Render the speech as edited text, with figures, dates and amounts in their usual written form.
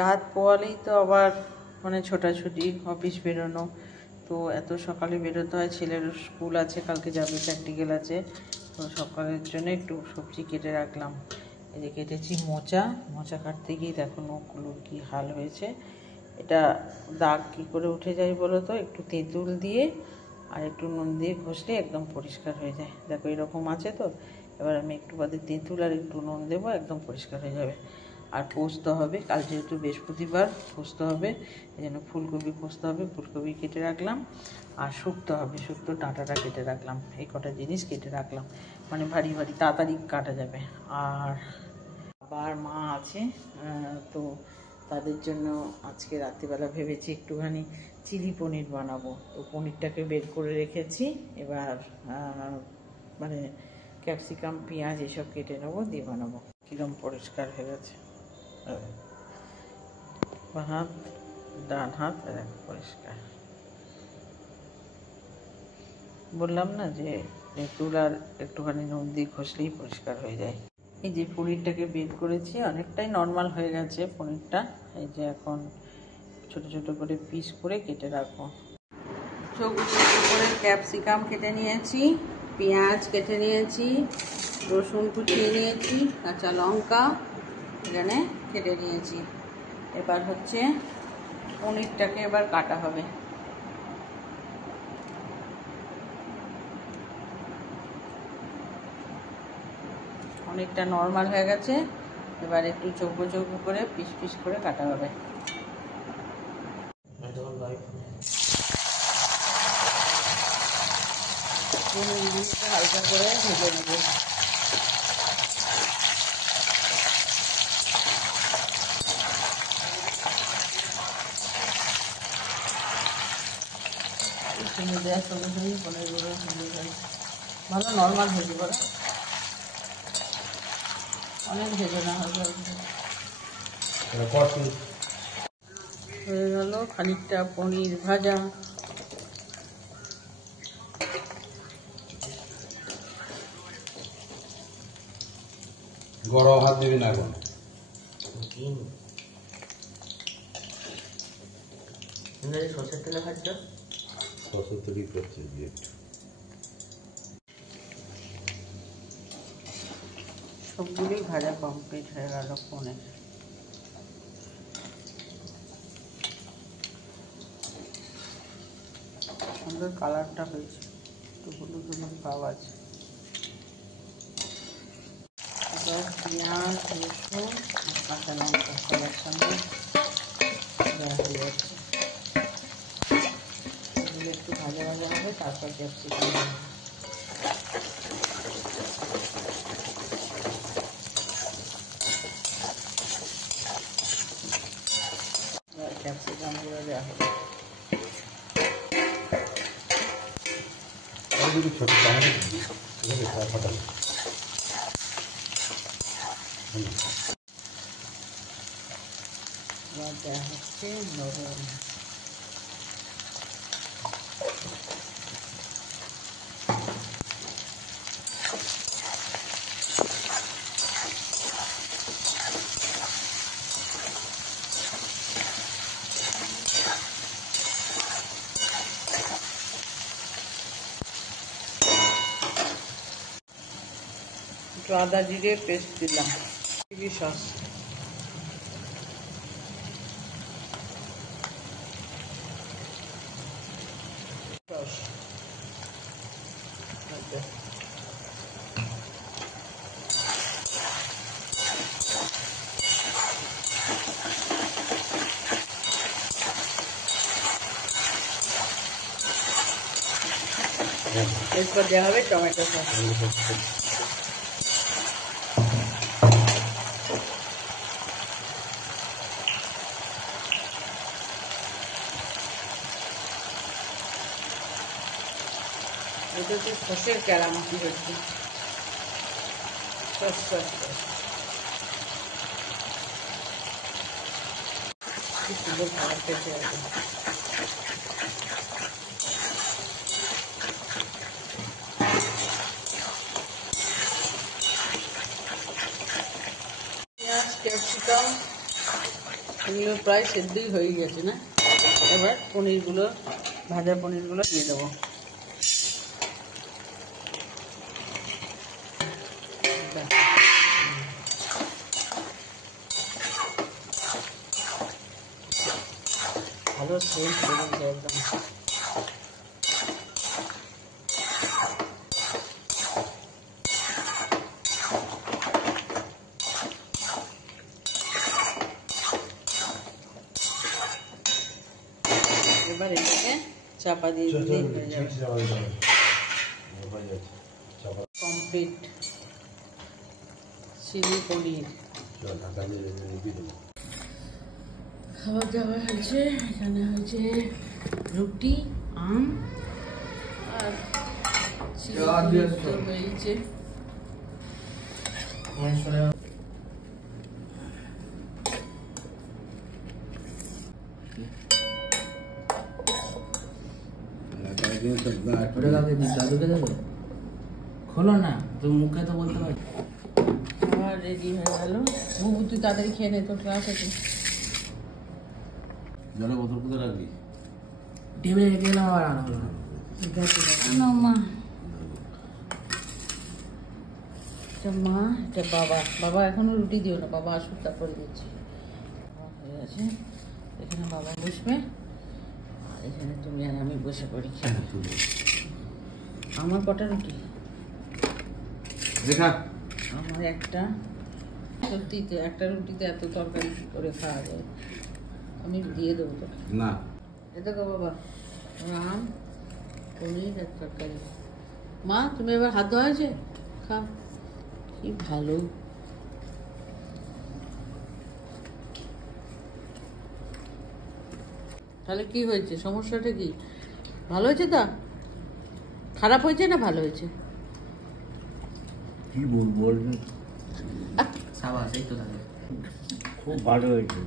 রাত পোয়ালেই তো আবার মানে ছোটাছুটি, অফিস বেরোনো, তো এত সকালে বেরোতে হয়। ছেলের স্কুল আছে, কালকে যাবে, প্র্যাকটিক্যাল আছে, তো সকালের জন্য একটু সবজি কেটে রাখলাম। এই যে কেটেছি মোচা কাটতে গিয়ে দেখো নখগুলোর কী হাল হয়েছে। এটা দাগ কী করে উঠে যায় বলো তো, একটু তেঁতুল দিয়ে আর একটু নুন দিয়ে ঘষলে একদম পরিষ্কার হয়ে যায়। দেখো এরকম আছে তো, এবার আমি একটু বাদে তেঁতুল আর একটু নুন দেবো, একদম পরিষ্কার হয়ে যাবে। আর পোস্ত হবে, কাল যেহেতু বৃহস্পতিবার পোস্ত হবে, এই জন্য ফুলকপি পোস্ত হবে, ফুলকপি কেটে রাখলাম। আর শুক্তো হবে, শুক্তো ডাঁটাটা কেটে রাখলাম। এই কটা জিনিস কেটে রাখলাম, মানে ভারী ভারী তাড়াতাড়ি কাটা যাবে। আর আবার মা আছে, তো তাদের জন্য আজকে রাত্রিবেলা ভেবেছি একটুখানি চিলি পনির বানাবো। তো পনিরটাকে বের করে রেখেছি, এবার মানে ক্যাপসিকাম পেঁয়াজ এসব কেটে নেবো, দিয়ে বানাবো। কীরকম পরিষ্কার হয়ে গেছে, হাত ডান হাত পরিষ্কার। বললাম না যে তেঁতুল আর একটুখানি নুন দিয়ে ঘষলেই পরিষ্কার হয়ে যায়। এই যে পনিরটাকে বের করেছি, অনেকটাই নর্মাল হয়ে গেছে পনিরটা। এই যে এখন ছোট ছোট করে পিস করে কেটে রাখবো। ছোটো ছোটো করে ক্যাপসিকাম কেটে নিয়েছি, পেঁয়াজ কেটে নিয়েছি, রসুন কুচিয়ে নিয়েছি, কাঁচা লঙ্কা এখানে কেটে নিয়েছি। এবার হচ্ছে পনিরটাকে এবার কাটা হবে। অনেকটা নর্মাল হয়ে গেছে, এবার একটু চৌকো চৌকো করে পিস পিস করে কাটা হবে। হালকা করে ভেজে নেব। ভেজে দেওয়ার সঙ্গে সঙ্গে পনিরগুলো ভেজে যায়, ভালো নর্মাল ভেজে পড়ে, অনেক ভেজে না হয়ে গেল খানিকটা পনির ভাজা। গরম হাত দিবি না এখন, সরষের তেলে ভাজছো, সরষের তেলই করছে দিয়ে একটু। সবগুলোই ভাজা কমপ্লিট হয়ে গেল পনির। সুন্দর কালারটা হয়েছে, একটু হলুদ হলুদ ভাব আছে। এবার পেঁয়াজ রসুন কাঁচা লঙ্কা সবার সঙ্গে দেওয়া হয়ে যাচ্ছে। এগুলো একটু ভাজা ভাজা হবে, তারপর ক্যাপসিকাম দেবো। ক্যাপসিকামগুলো দেওয়া হবে। ছোট চামচ ফাটানো দেওয়া হচ্ছে লবণ। একটু আদা জিরে পেস্ট দিলাম, চিলি সস, এরপর দেওয়া হবে টমেটো সস। এটা হচ্ছে সসের ক্যারামতি হচ্ছে, সস সস কি সুন্দর খাবার খেতে আছে। পেঁয়াজ ক্যাপসিকাম এগুলো প্রায় সেদ্ধই হয়ে গেছে না? এবার পনিরগুলো, ভাজা পনিরগুলো দিয়ে দেবো। ভালো সেন্ট বেরিয়েছে একদম। এবার এটাকে চাপা দিয়ে দিলেই হয়ে যাবে। কমপ্লিট চিলি পনির। খাবার দাবার হয়েছে, এখানে হয়েছে রুটি, আম আর চিলি হয়েছে। খোলো না, তো মুখে তো বলতে পারি। খাবার রেডি হয়ে গেল। বুবু তুই তাড়াতাড়ি খেয়ে নে, তোর ক্লাস আছে। জলের বোতল কোথায় রাখবি? টেবিলে রেখে এলাম, আবার আনা হলো না। মা, এটা মা, এটা বাবা। বাবা এখনো রুটি দিও না, বাবা আসুক তারপরে দিচ্ছি। হয়ে গেছে, এখানে বাবা বসবে আর এখানে তুমি আর আমি বসে পড়ি। আমার কটা রুটি? দেখা আমার একটা। সত্যিতে একটা রুটিতে এত তরকারি কি করে খাওয়া যায়? আমি দিয়ে দেবো তোকে। না, এ দেখো বাবা, আম, পনির আর তরকারি। মা তুমি এবার হাত ধোয়া হয়েছে? খাও। কি ভালো। তাহলে কি হয়েছে? সমস্যাটা কি? ভালো হয়েছে তা? খারাপ হয়েছে না ভালো হয়েছে? কি বলবি? সাবাস, এই তো তাহলে খুব ভালো হয়েছে।